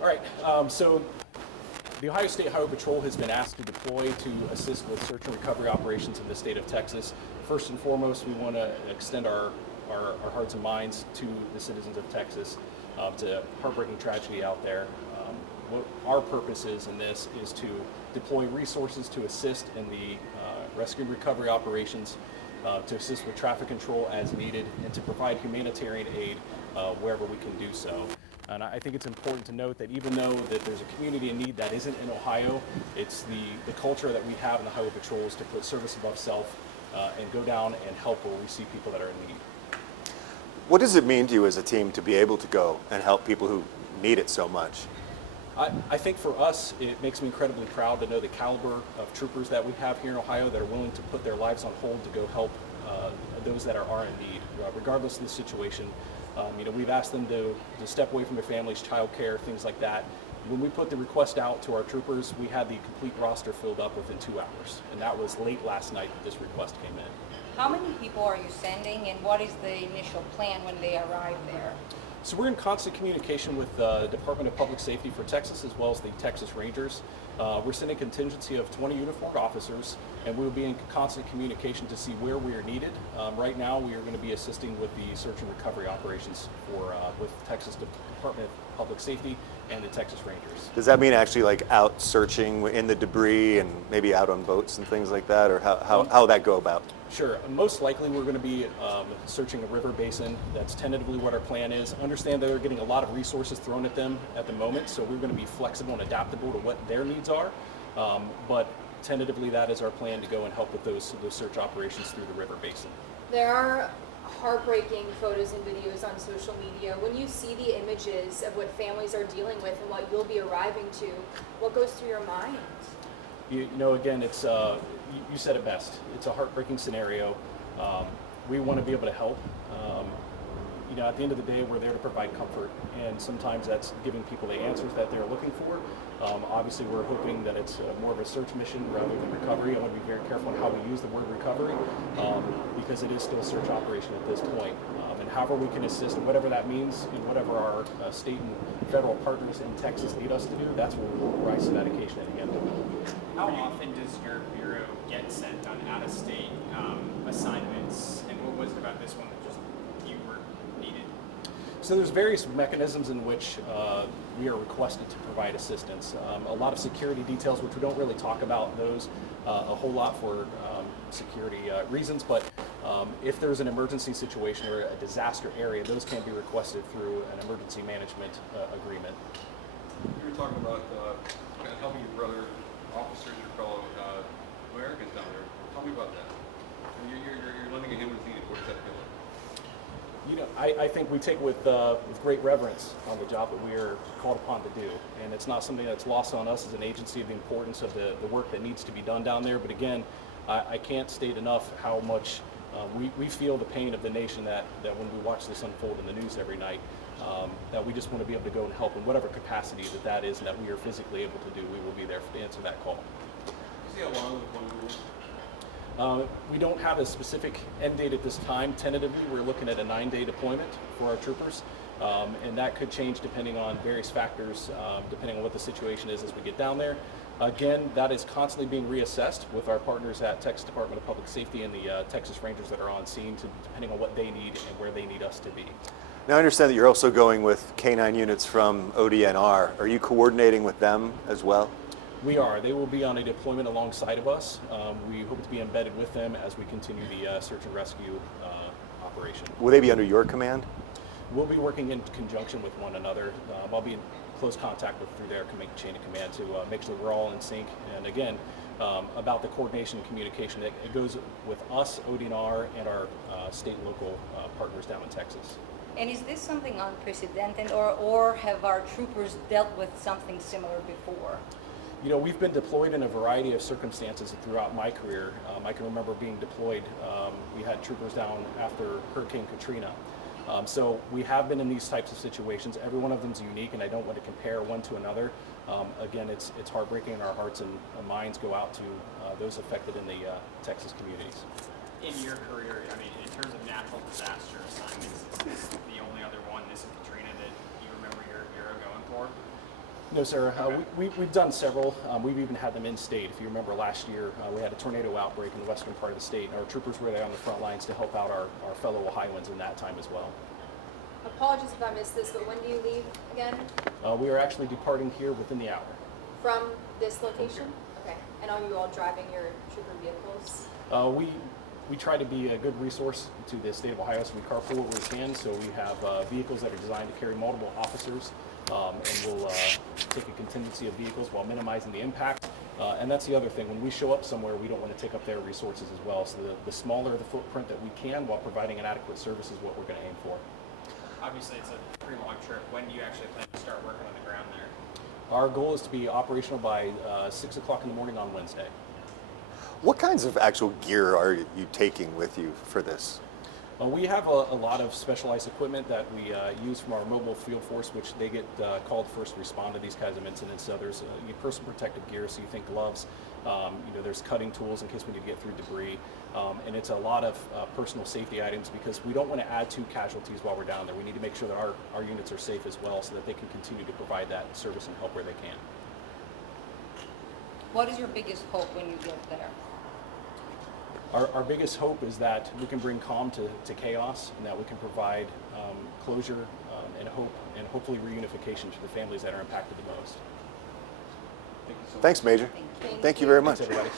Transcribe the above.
All right, so the Ohio State Highway Patrol has been asked to deploy to assist with search and recovery operations in the state of Texas. First and foremost, we want to extend our hearts and minds to the citizens of Texas, to heartbreaking tragedy out there. What our purpose is in this is to deploy resources to assist in the rescue and recovery operations, to assist with traffic control as needed, and to provide humanitarian aid wherever we can do so. And I think it's important to note that even though that there's a community in need that isn't in Ohio, it's the culture that we have in the Highway Patrol is to put service above self and go down and help where we see people that are in need. What does it mean to you as a team to be able to go and help people who need it so much? I think for us, it makes me incredibly proud to know the caliber of troopers that we have here in Ohio that are willing to put their lives on hold to go help those that are in need, regardless of the situation. We've asked them to step away from their families, child care, things like that. When we put the request out to our troopers, we had the complete roster filled up within 2 hours, and that was late last night that this request came in. How many people are you sending, and what is the initial plan when they arrive there? So we're in constant communication with the Department of Public Safety for Texas as well as the Texas Rangers. We're sending a contingency of 20 uniformed officers, and we'll be in constant communication to see where we are needed. Right now, we are going to be assisting with the search and recovery operations with Texas Department of Public Safety and the Texas Rangers. Does that mean actually like out searching in the debris and maybe out on boats and things like that, or how that go about? Sure. Most likely we're going to be searching a river basin. That's tentatively what our plan is. Understand that they're getting a lot of resources thrown at them at the moment, so we're going to be flexible and adaptable to what their needs are. But tentatively that is our plan to go and help with those search operations through the river basin. There are heartbreaking photos and videos on social media. When you see the images of what families are dealing with and what you'll be arriving to, what goes through your mind? Again, it's you said it best. It's a heartbreaking scenario. We want to be able to help. At the end of the day, we're there to provide comfort, and sometimes that's giving people the answers that they're looking for. Obviously, we're hoping that it's more of a search mission rather than recovery. I want to be very careful on how we use the word recovery because it is still a search operation at this point. And however we can assist, whatever that means, and whatever our state and federal partners in Texas need us to do, that's where we'll rise to that occasion and handle it. How often does your bureau get sent on out-of-state assignments, and what was it about this one that just you were needed? So there's various mechanisms in which we are requested to provide assistance. A lot of security details, which we don't really talk about those a whole lot for security reasons, but if there's an emergency situation or a disaster area, those can be requested through an emergency management agreement. You were talking about kind of helping your brother officers, your fellow Americans down there. Tell me about that. You're lending a hand when it's needed. What does that feel like? I think we take with great reverence on the job that we are called upon to do, and it's not something that's lost on us as an agency, the importance of the work that needs to be done down there. But again, I can't state enough how much we feel the pain of the nation that when we watch this unfold in the news every night, that we just want to be able to go and help in whatever capacity that is and that we are physically able to do. We will be there to answer that call. You see how long the deployment will? We don't have a specific end date at this time. Tentatively, we're looking at a 9-day deployment for our troopers, and that could change depending on various factors, depending on what the situation is as we get down there. Again, that is constantly being reassessed with our partners at Texas Department of Public Safety and the Texas Rangers that are on scene, depending on what they need and where they need us to be. Now I understand that you're also going with K-9 units from ODNR. Are you coordinating with them as well? We are. They will be on a deployment alongside of us. We hope to be embedded with them as we continue the search and rescue operation. Will they be under your command? We'll be working in conjunction with one another. I'll be in close contact through their chain of command to make sure we're all in sync. And again, about the coordination and communication, it goes with us, ODNR, and our state and local partners down in Texas. And is this something unprecedented, or have our troopers dealt with something similar before? We've been deployed in a variety of circumstances throughout my career. I can remember being deployed. We had troopers down after Hurricane Katrina. So we have been in these types of situations. Every one of them is unique, and I don't want to compare one to another. Again, it's heartbreaking, and our hearts and minds go out to those affected in the Texas communities. In your career, in terms of natural disaster assignments, is this the only other one, this and Katrina, that you remember your bureau going for? No, sir. We've done several. We've even had them in state. If you remember last year, we had a tornado outbreak in the western part of the state, and our troopers were there on the front lines to help out our fellow Ohioans in that time as well. Apologies if I missed this, but when do you leave again? We are actually departing here within the hour. From this location? Okay. And are you all driving your trooper vehicles? We try to be a good resource to the state of Ohio, so we carpool where we can. So we have vehicles that are designed to carry multiple officers, and we'll take a contingency of vehicles while minimizing the impact. And that's the other thing. When we show up somewhere, we don't want to take up their resources as well. So the smaller the footprint that we can while providing an adequate service is what we're going to aim for. Obviously, it's a pretty long trip. When do you actually plan to start working on the ground there? Our goal is to be operational by 6 o'clock in the morning on Wednesday. What kinds of actual gear are you taking with you for this? We have a lot of specialized equipment that we use from our mobile field force, which they get called first to respond to these kinds of incidents. So there's personal protective gear, so you think gloves. There's cutting tools in case we need to get through debris. And it's a lot of personal safety items because we don't want to add to casualties while we're down there. We need to make sure that our units are safe as well so that they can continue to provide that service and help where they can. What is your biggest hope when you get there? Our biggest hope is that we can bring calm to chaos and that we can provide closure and hope and hopefully reunification to the families that are impacted the most. Thank you so much. Thanks, Major. Thank you. Thank you very much. Thanks, everybody.